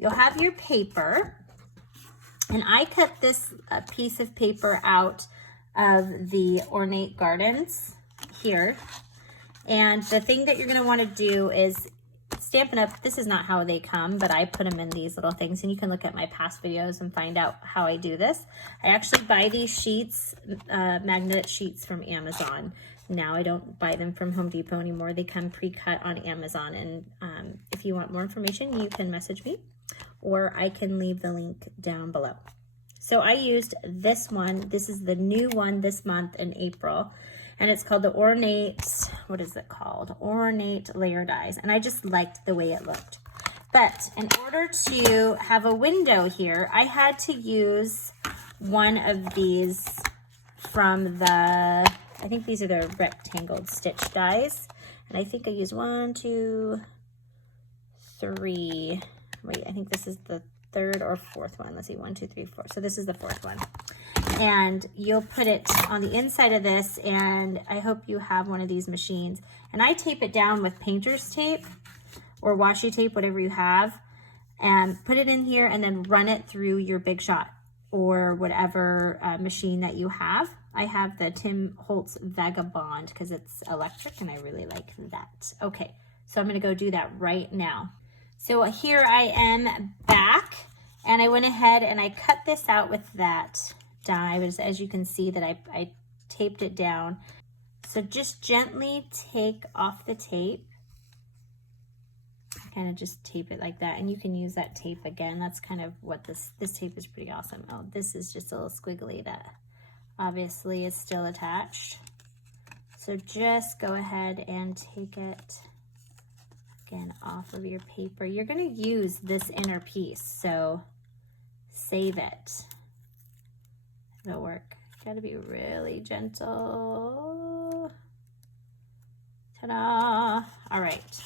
you'll have your paper. And I cut this piece of paper out of the Ornate Gardens here. And the thing that you're gonna wanna do is Stampin' Up, this is not how they come, but I put them in these little things, and you can look at my past videos and find out how I do this. I actually buy these sheets, magnet sheets from Amazon. Now I don't buy them from Home Depot anymore. They come pre-cut on Amazon, and if you want more information, you can message me, or I can leave the link down below. So I used this one. This is the new one this month in April. And it's called the Ornate, what is it called? Ornate Layer Dies. And I just liked the way it looked. But in order to have a window here, I had to use one of these from the, I think these are the rectangled stitch dies. And I think I used 1, 2, 3. Wait, I think this is the third or fourth one. Let's see, 1, 2, 3, 4. So this is the fourth one. And you'll put it on the inside of this, and I hope you have one of these machines. And I tape it down with painter's tape or washi tape, whatever you have, and put it in here and then run it through your Big Shot or whatever machine that you have. I have the Tim Holtz Vagabond because it's electric and I really like that. Okay, so I'm gonna go do that right now. So here I am back, and I went ahead and I cut this out with that die, as you can see that I taped it down. So just gently take off the tape, kind of just tape it like that, and you can use that tape again. That's kind of what this tape is pretty awesome. Oh, this is just a little squiggly that obviously is still attached. So just go ahead and take it again off of your paper. You're going to use this inner piece, so save it. It'll work. Gotta be really gentle. Ta-da! All right.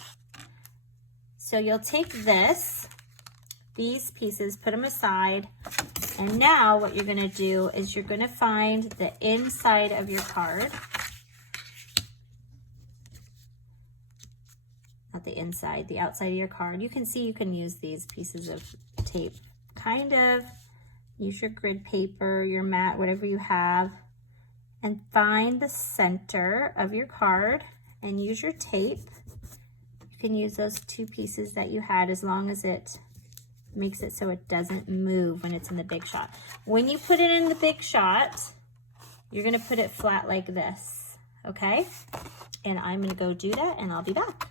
So you'll take these pieces, put them aside, and now what you're gonna do is you're gonna find the inside of your card. Not the inside, the outside of your card. You can see you can use these pieces of tape, kind of. Use your grid paper, your mat, whatever you have, and find the center of your card and use your tape. You can use those two pieces that you had as long as it makes it so it doesn't move when it's in the Big Shot. When you put it in the Big Shot, you're gonna put it flat like this, okay? And I'm gonna go do that and I'll be back.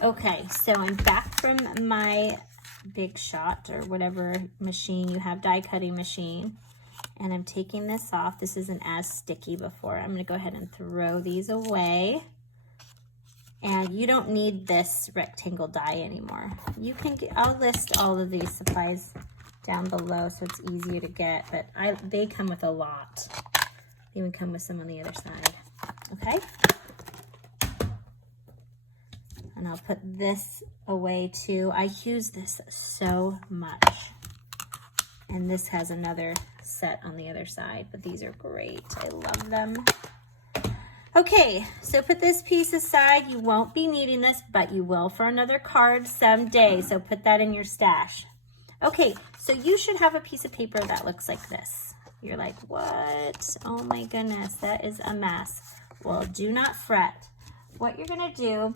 Okay, so I'm back from my Big Shot or whatever machine you have, die cutting machine, and I'm taking this off. This isn't as sticky before. I'm going to go ahead and throw these away, and you don't need this rectangle die anymore. You can get, I'll list all of these supplies down below so it's easier to get, but they come with a lot. They even come with some on the other side. Okay, and I'll put this away too. I use this so much. And this has another set on the other side, but these are great. I love them. Okay, so put this piece aside. You won't be needing this, but you will for another card someday. So put that in your stash. Okay, so you should have a piece of paper that looks like this. You're like, what? Oh my goodness, that is a mess. Well, do not fret. What you're gonna do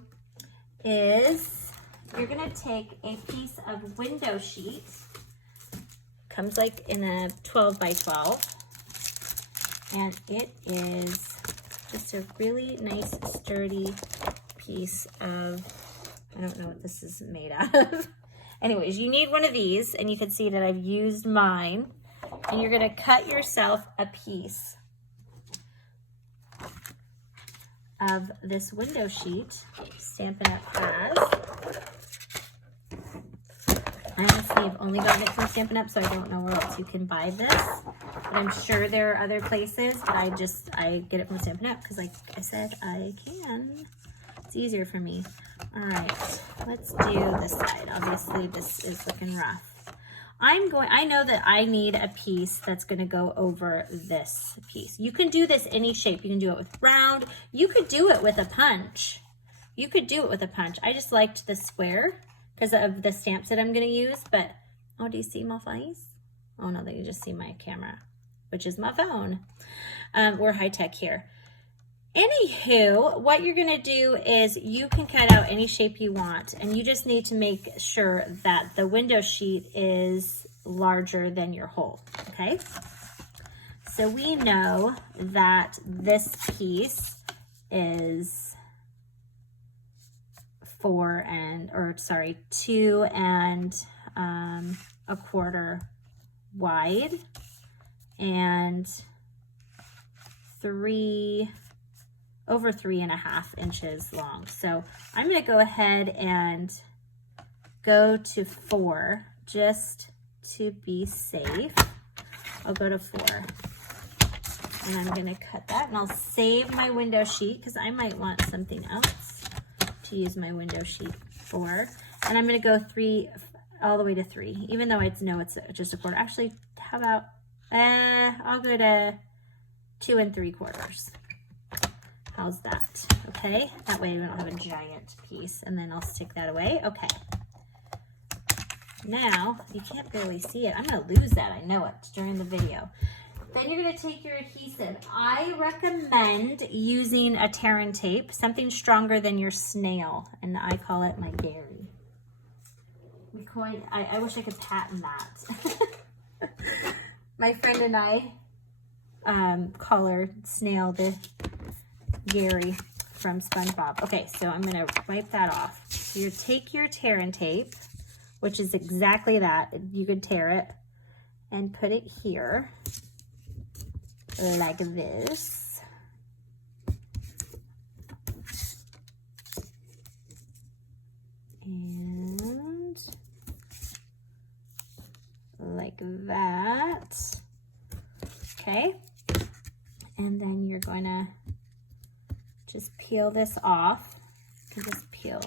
is you're gonna take a piece of window sheet. Comes like in a 12 by 12. And it is just a really nice sturdy piece of, I don't know what this is made out of. Anyways, you need one of these, and you can see that I've used mine. And you're gonna cut yourself a piece of this window sheet. Stampin' Up has. I honestly have only gotten it from Stampin' Up, so I don't know where else you can buy this. But I'm sure there are other places, but I get it from Stampin' Up because, like I said, I can. It's easier for me. All right, let's do this side. Obviously, this is looking rough. I know that I need a piece that's gonna go over this piece. You can do this any shape. You can do it with round. You could do it with a punch. You could do it with a punch. I just liked the square because of the stamps that I'm gonna use, but Oh, do you see my face? Oh no, you just see my camera, which is my phone. We're high tech here. Anywho, what you're gonna do is you can cut out any shape you want, and you just need to make sure that the window sheet is larger than your hole, okay? So we know that this piece is 2 1/4 wide and over 3.5 inches long. So I'm going to go ahead and go to 4 just to be safe. I'll go to 4 and I'm going to cut that, and I'll save my window sheet because I might want something else to use my window sheet for. And I'm going to go 3 all the way to 3, even though I know it's just 1/4. Actually, how about I'll go to 2 3/4. How's that? Okay, that way we don't have a giant piece, and then I'll stick that away. Okay. Now, you can't barely see it. I'm gonna lose that, I know it, during the video. Then you're gonna take your adhesive. I recommend using a tear and tape, something stronger than your snail, and I call it my Gary. I wish I could patent that. My friend and I call her Snail the Gary from SpongeBob. Okay, so I'm gonna wipe that off. So you take your tear and tape, which is exactly that. You could tear it and put it here like this. And like that. Okay. And then you're going to just peel this off. You can just peel.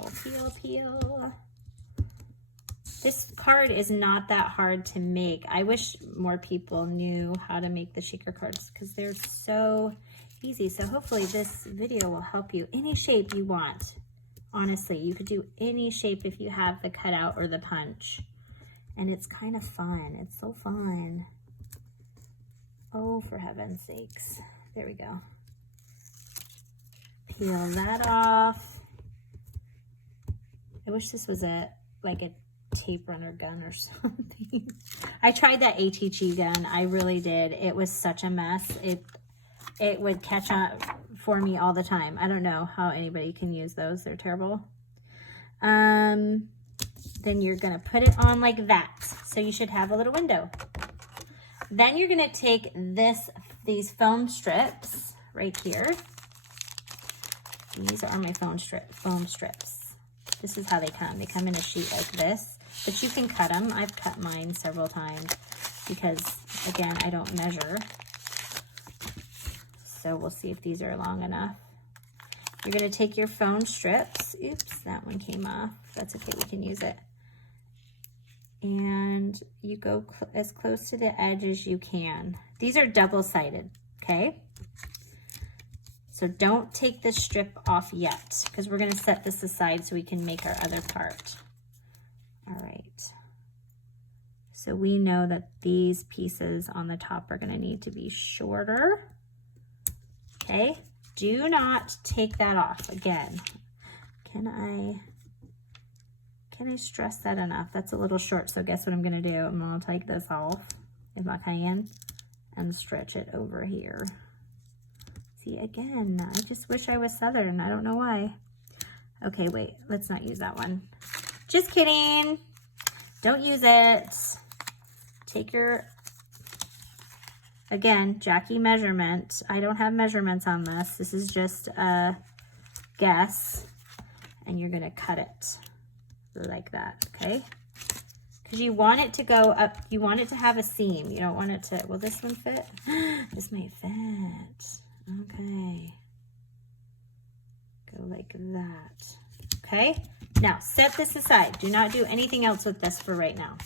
This card is not that hard to make. I wish more people knew how to make the shaker cards because they're so easy. So hopefully this video will help you. Any shape you want. Honestly, you could do any shape if you have the cutout or the punch. And it's kind of fun. It's so fun. Oh, for heaven's sakes. There we go. Peel that off. I wish this was like a tape runner gun or something. I tried that ATG gun. I really did. It was such a mess. It would catch up for me all the time. I don't know how anybody can use those. They're terrible. Then you're gonna put it on like that. So you should have a little window. Then you're gonna take these foam strips right here. These are my foam strips. This is how they come. They come in a sheet like this, but you can cut them. I've cut mine several times because, again, I don't measure. So we'll see if these are long enough. You're gonna take your foam strips. Oops, that one came off. That's okay, we can use it. And you go as close to the edge as you can. These are double-sided, okay? So don't take this strip off yet because we're gonna set this aside so we can make our other part. All right. So we know that these pieces on the top are gonna need to be shorter, okay? Do not take that off. Again, can I stress that enough? That's a little short, so guess what I'm gonna do? I'm gonna take this off with my pan and stretch it over here. See, again, I just wish I was Southern. I don't know why. Okay, wait, let's not use that one. Just kidding. Don't use it. Take your, again, Jacquee measurement. I don't have measurements on this. This is just a guess. And you're gonna cut it like that, okay? Because you want it to go up, you want it to have a seam. You don't want it to, will this one fit? This might fit. Okay. Go like that. Okay? Now, set this aside. Do not do anything else with this for right now.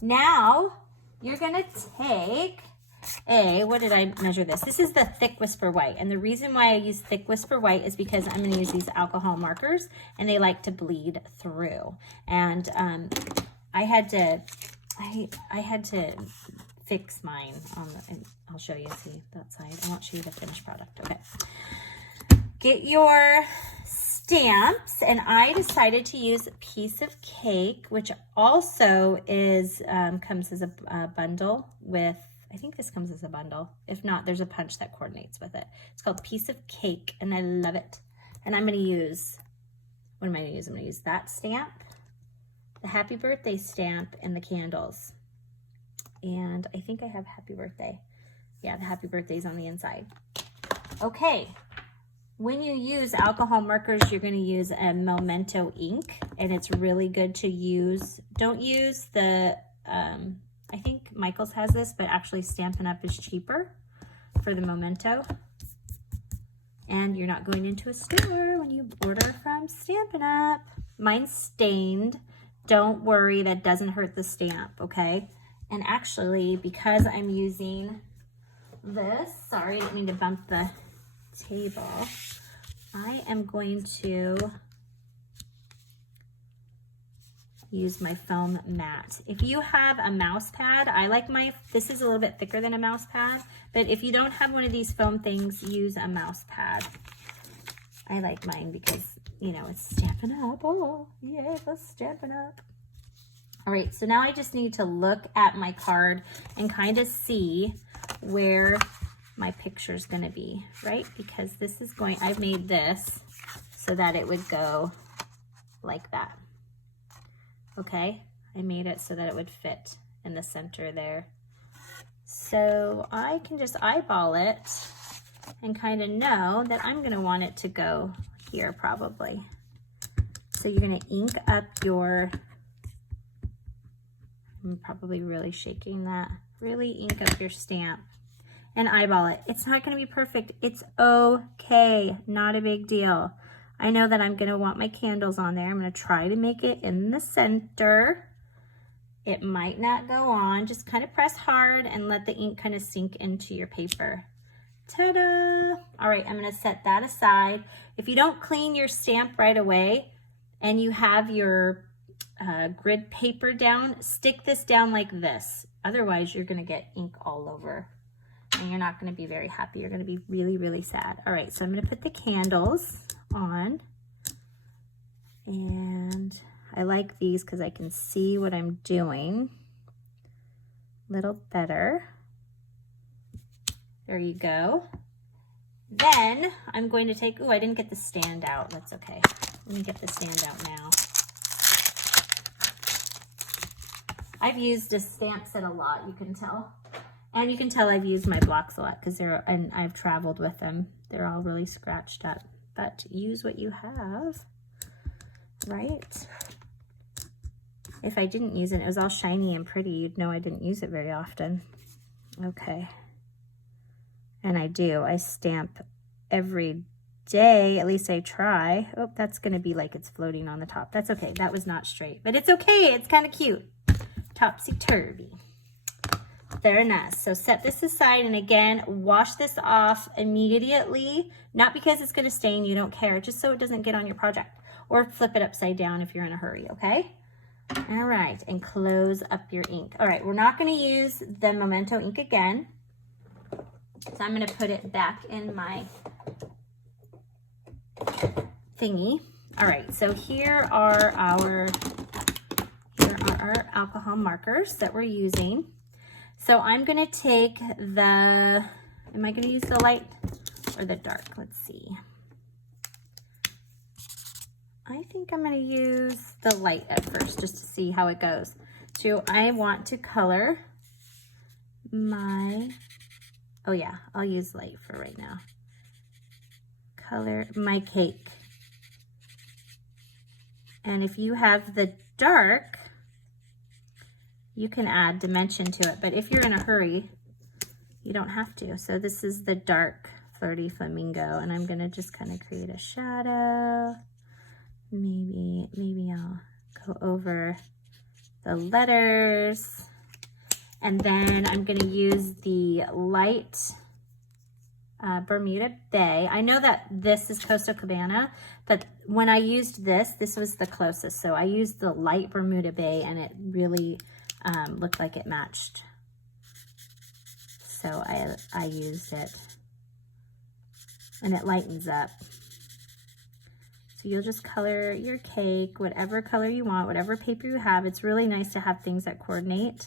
Now, you're gonna take what did I measure this? This is the Thick Whisper White. And the reason why I use Thick Whisper White is because I'm gonna use these alcohol markers and they like to bleed through. And I had to fix mine on the, and I'll show you, see that side. I won't show you the finished product. Okay. Get your stamps, and I decided to use a piece of cake, which also is comes as a bundle with, I think this comes as a bundle. If not, there's a punch that coordinates with it. It's called Piece of Cake, and I love it. And I'm going to use, what am I going to use? I'm going to use that stamp, the happy birthday stamp, and the candles. And I think I have happy birthday. Yeah, the happy birthday's on the inside. Okay. When you use alcohol markers, you're going to use a Memento ink, and it's really good to use. Don't use the, I think Michael's has this, but actually Stampin' Up! Is cheaper for the Memento. And you're not going into a store when you order from Stampin' Up! Mine's stained. Don't worry, that doesn't hurt the stamp, okay? And actually, because I'm using this, sorry, I didn't mean to bump the table, I am going to use my foam mat. If you have a mouse pad, I like this is a little bit thicker than a mouse pad, but if you don't have one of these foam things, use a mouse pad. I like mine because, you know, it's Stampin' Up. Oh, yeah, it's Stampin' Up. All right, so now I just need to look at my card and kind of see where my picture's gonna be, right? Because this is going, I've made this so that it would go like that. Okay, I made it so that it would fit in the center there. So I can just eyeball it and kind of know that I'm gonna want it to go here probably. So you're gonna ink up your, I'm probably really shaking that, really ink up your stamp and eyeball it. It's not gonna be perfect. It's okay, not a big deal. I know that I'm gonna want my candles on there. I'm gonna try to make it in the center. It might not go on. Just kind of press hard and let the ink kind of sink into your paper. Ta-da! All right, I'm gonna set that aside. If you don't clean your stamp right away and you have your grid paper down, stick this down like this. Otherwise, you're gonna get ink all over and you're not gonna be very happy. You're gonna be really, really sad. All right, so I'm gonna put the candles on, and I like these because I can see what I'm doing a little better. There you go. Then I'm going to take, oh, I didn't get the stand out. That's okay. Let me get the stand out now. I've used a stamp set a lot, you can tell. And you can tell I've used my blocks a lot because and I've traveled with them. They're all really scratched up. But use what you have, right? If I didn't use it, it was all shiny and pretty, you'd know I didn't use it very often. Okay. And I do. I stamp every day, at least I try. Oh, that's gonna be like it's floating on the top. That's okay, that was not straight, but it's okay, it's kind of cute. Topsy-turvy. Very nice. So set this aside, and again, wash this off immediately. Not because it's gonna stain, you don't care, just so it doesn't get on your project. Or flip it upside down if you're in a hurry, okay? All right, and close up your ink. All right, we're not gonna use the Memento ink again. So I'm gonna put it back in my thingy. All right, so here are our alcohol markers that we're using. So I'm gonna take the, am I gonna use the light or the dark? Let's see. I think I'm gonna use the light at first just to see how it goes. So I want to color my, oh yeah, I'll use light for right now. Color my cake. And if you have the dark, you can add dimension to it, but if you're in a hurry, you don't have to. So this is the dark Flirty Flamingo, and I'm gonna just kind of create a shadow. Maybe I'll go over the letters, and then I'm gonna use the light Bermuda Bay. I know that this is Costa Cabana, but when I used this was the closest. So I used the light Bermuda Bay and it really looked like it matched. So I used it and it lightens up. So you'll just color your cake, whatever color you want, whatever paper you have. It's really nice to have things that coordinate.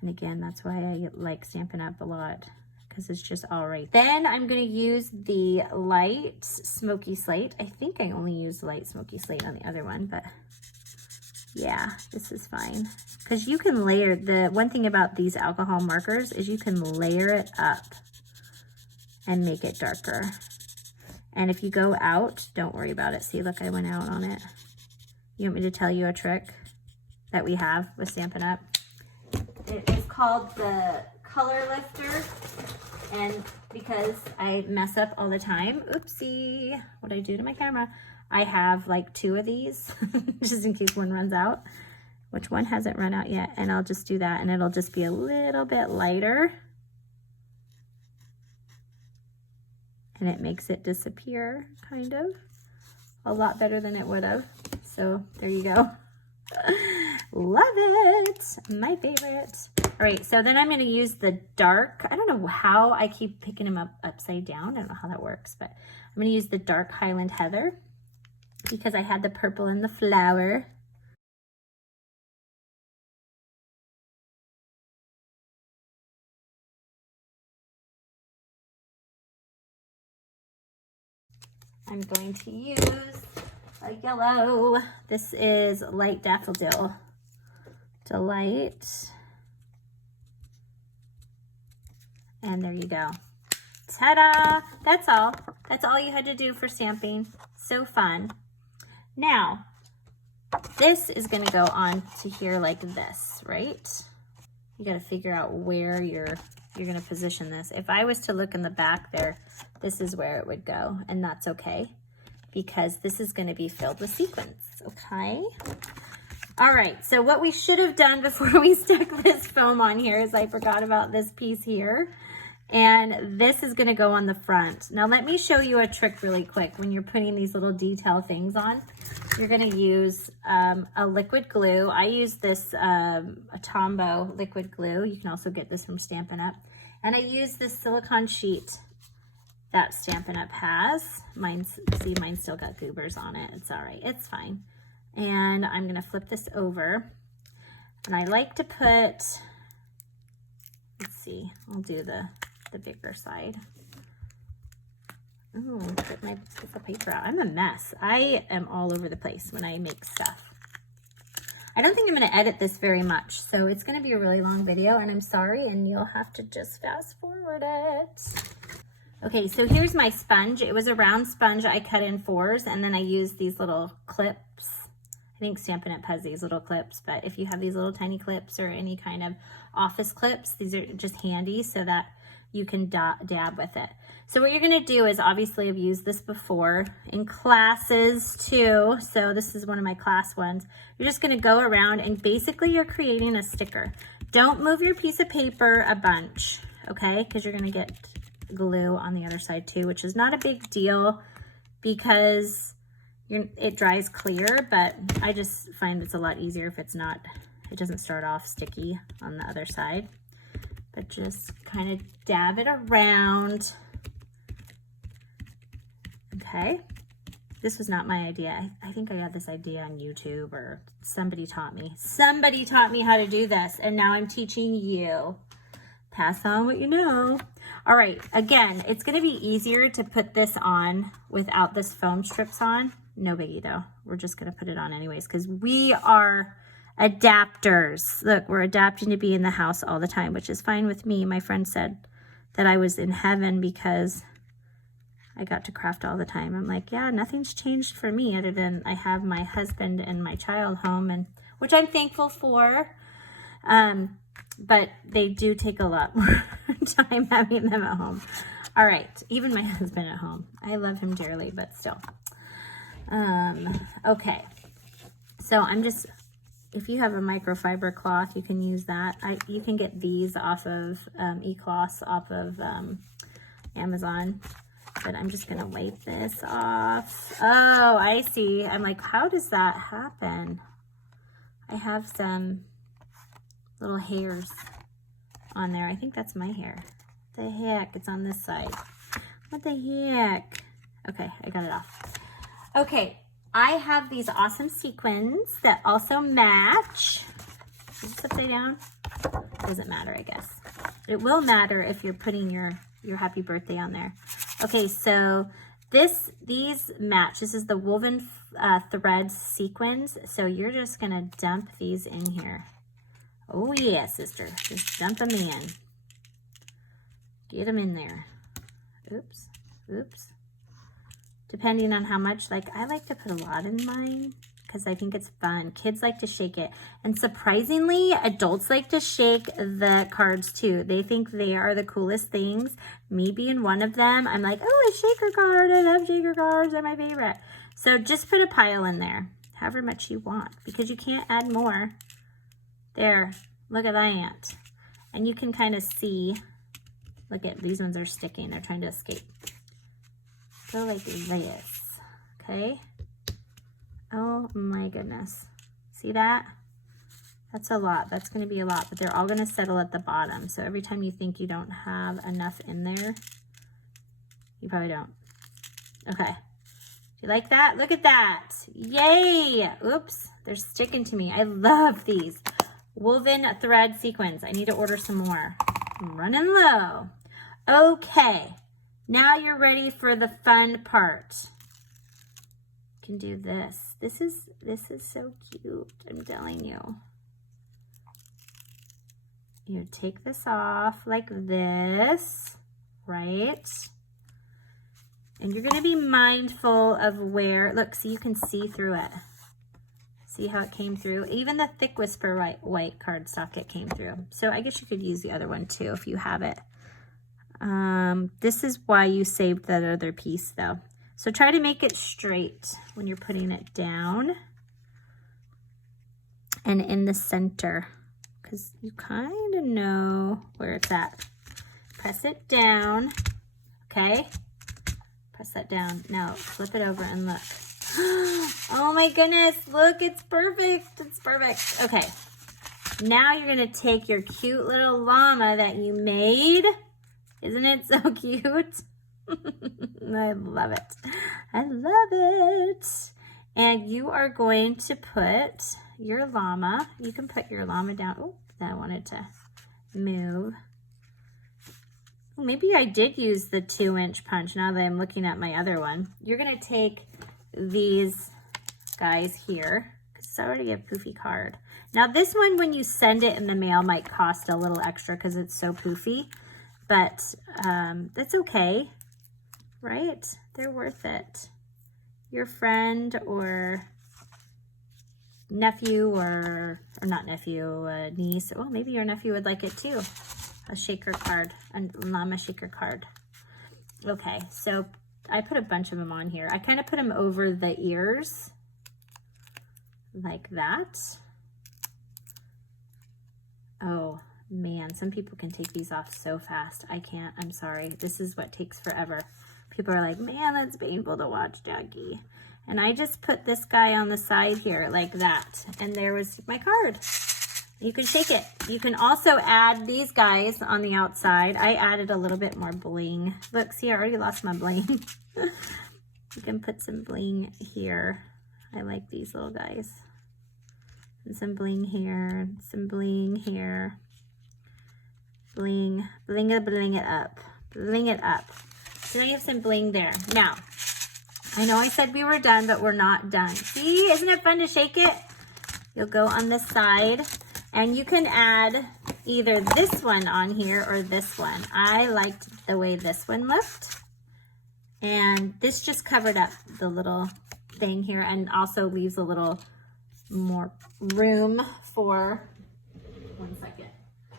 And again, that's why I like Stampin' Up! A lot, because it's just all right. Then I'm gonna use the light smoky slate. I think I only used light smoky slate on the other one, but yeah, this is fine. Because you can layer, the one thing about these alcohol markers is you can layer it up and make it darker. And if you go out, don't worry about it. See, look, I went out on it. You want me to tell you a trick that we have with Stampin' Up? It is called the color lifter. And because I mess up all the time, oopsie, what'd I do to my camera? I have like 2 of these, just in case one runs out, which one hasn't run out yet. And I'll just do that and it'll just be a little bit lighter. And it makes it disappear, kind of. A lot better than it would have. So there you go. Love it, my favorite. All right, so then I'm gonna use the dark, I don't know how I keep picking them up upside down. I don't know how that works, but I'm gonna use the dark Highland Heather because I had the purple and the flower. I'm going to use a yellow. This is Light Daffodil Delight. And there you go. Ta-da! That's all. That's all you had to do for stamping. So fun. Now, this is gonna go on to here like this, right? You gotta figure out where you're gonna position this. If I was to look in the back there, this is where it would go, and that's okay, because this is gonna be filled with sequins, okay? All right, so what we should have done before we stuck this foam on here is I forgot about this piece here. And this is gonna go on the front. Now let me show you a trick really quick. When you're putting these little detail things on, you're gonna use a liquid glue. I use this a Tombow liquid glue. You can also get this from Stampin' Up. And I use this silicone sheet that Stampin' Up has. Mine's still got goobers on it. It's all right, it's fine. And I'm gonna flip this over. And I like to put, let's see, I'll do the bigger side. Ooh, get my piece of paper out. I'm a mess. I am all over the place when I make stuff. I don't think I'm going to edit this very much, so it's going to be a really long video, and I'm sorry, and you'll have to just fast forward it. Okay, so here's my sponge. It was a round sponge I cut in 4s, and then I used these little clips. I think Stampin' Up! Has these little clips, but if you have these little tiny clips or any kind of office clips, these are just handy so that you can dab with it. So what you're gonna do is, obviously I've used this before in classes too, so this is one of my class ones. You're just gonna go around and basically you're creating a sticker. Don't move your piece of paper a bunch, okay? Because you're gonna get glue on the other side too, which is not a big deal because it dries clear, but I just find it's a lot easier if it doesn't start off sticky on the other side. But just kind of dab it around. Okay, this was not my idea. I think I got this idea on YouTube, or somebody taught me. Somebody taught me how to do this, and now I'm teaching you. Pass on what you know. All right, again, it's gonna be easier to put this on without this foam strips on. No biggie though. We're just gonna put it on anyways because we are adapters. Look, we're adapting to be in the house all the time, which is fine with me. My friend said that I was in heaven because I got to craft all the time. I'm like, yeah, nothing's changed for me other than I have my husband and my child home, and which I'm thankful for. But they do take a lot more time having them at home. All right, even my husband at home. I love him dearly, but still. Okay, so I'm just, if you have a microfiber cloth, you can use that. You can get these off of e-cloths off of Amazon. but I'm just gonna wipe this off. Oh, I see. I'm like, how does that happen? I have some little hairs on there. I think that's my hair. What the heck? It's on this side. What the heck? Okay, I got it off. Okay, I have these awesome sequins that also match. Is this upside down? Doesn't matter, I guess. It will matter if you're putting your happy birthday on there. Okay, so these match. This is the woven thread sequins. So you're just gonna dump these in here. Oh yeah, sister, just dump them in. Get them in there. Oops, oops. Depending on how much, like I like to put a lot in mine because I think it's fun. Kids like to shake it. And surprisingly, adults like to shake the cards too. They think they are the coolest things. Me being one of them, I'm like, oh, a shaker card. I love shaker cards. They're my favorite. So just put a pile in there, however much you want, because you can't add more. There, look at that. And you can kind of see, look at, these ones are sticking. They're trying to escape. Go like this, okay? Oh my goodness. See that? That's a lot. That's going to be a lot, but they're all going to settle at the bottom. So every time you think you don't have enough in there, you probably don't. Okay. Do you like that? Look at that. Yay! Oops, they're sticking to me. I love these woven thread sequins. I need to order some more. I'm running low. Okay. Now you're ready for the fun part. You can do this. This is so cute, I'm telling you. You take this off like this, right? And you're gonna be mindful of where, look, so you can see through it. See how it came through? Even the Thick Whisper white cardstock, it came through. So I guess you could use the other one too if you have it. This is why you saved that other piece though. So try to make it straight when you're putting it down and in the center, because you kind of know where it's at. Press it down, okay? Press that down. Now flip it over and look. Oh my goodness, look, it's perfect. It's perfect. Okay, now you're gonna take your cute little llama that you made. Isn't it so cute? I love it. I love it. And you are going to put your llama. You can put your llama down. Oh, I wanted to move. Maybe I did use the 2-inch punch now that I'm looking at my other one. You're going to take these guys here, because it's already a poofy card. Now this one, when you send it in the mail, might cost a little extra because it's so poofy. But that's okay, right? They're worth it. Your friend or nephew or not nephew, niece. Oh, maybe your nephew would like it too. A shaker card, a LLama Shaker card. Okay, so I put a bunch of them on here. I kind of put them over the ears like that. Oh. Man, some people can take these off so fast. I can't. I'm sorry. This is what takes forever. People are like, man, that's painful to watch, Jackie. And I just put this guy on the side here like that. And there was my card. You can shake it. You can also add these guys on the outside. I added a little bit more bling. Look, see, I already lost my bling. You can put some bling here. I like these little guys. And some bling here, some bling here. Bling, bling it up, bling it up. So I have some bling there. Now, I know I said we were done, but we're not done. See, isn't it fun to shake it? You'll go on the side and you can add either this one on here or this one. I liked the way this one looked. And this just covered up the little thing here and also leaves a little more room for, 1 second.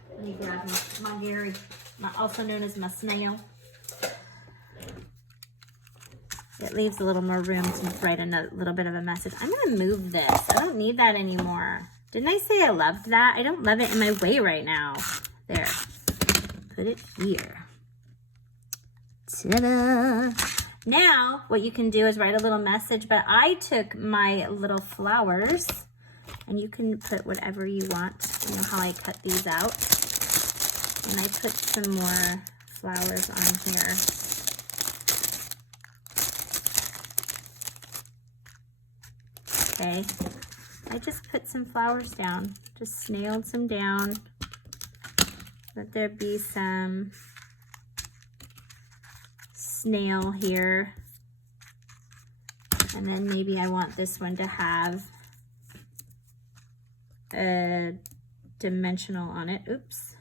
Let me grab my Gary, also known as my snail. It leaves a little more room to write a little bit of a message. I'm going to move this. I don't need that anymore. Didn't I say I loved that? I don't love it in my way right now. There. Put it here. Ta-da! Now, what you can do is write a little message, but I took my little flowers, and you can put whatever you want. You know how I cut these out? And I put some more flowers on here. Okay, I just put some flowers down, just snailed some down. Let there be some snail here. And then maybe I want this one to have a dimensional on it. Oops,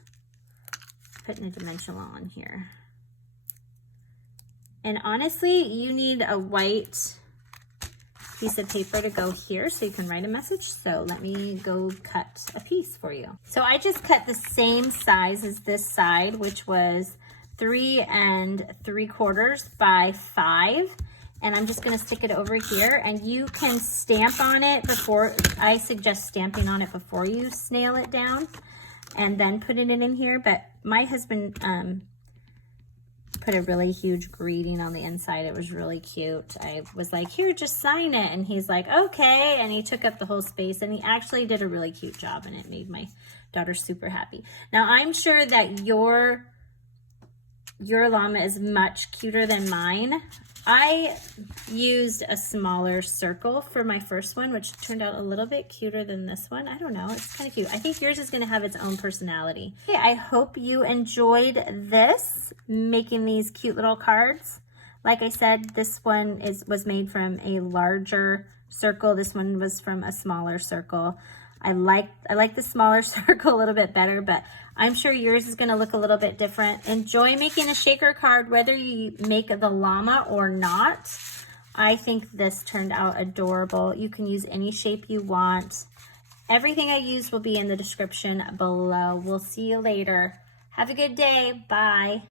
putting a dimensional on here. And honestly, you need a white piece of paper to go here so you can write a message. So let me go cut a piece for you. So I just cut the same size as this side, which was 3 3/4 by 5. And I'm just gonna stick it over here, and you can stamp on it before. I suggest stamping on it before you snail it down and then putting it in here. But my husband put a really huge greeting on the inside. It was really cute. I was like, here, just sign it. And he's like, okay. And he took up the whole space, and he actually did a really cute job, and it made my daughter super happy. Now, I'm sure that your llama is much cuter than mine. I used a smaller circle for my first one, which turned out a little bit cuter than this one. I don't know, it's kind of cute. I think yours is gonna have its own personality. Okay, I hope you enjoyed this, making these cute little cards. Like I said, this one was made from a larger circle. This one was from a smaller circle. I like the smaller circle a little bit better, but I'm sure yours is going to look a little bit different. Enjoy making a shaker card, whether you make the llama or not. I think this turned out adorable. You can use any shape you want. Everything I used will be in the description below. We'll see you later. Have a good day. Bye.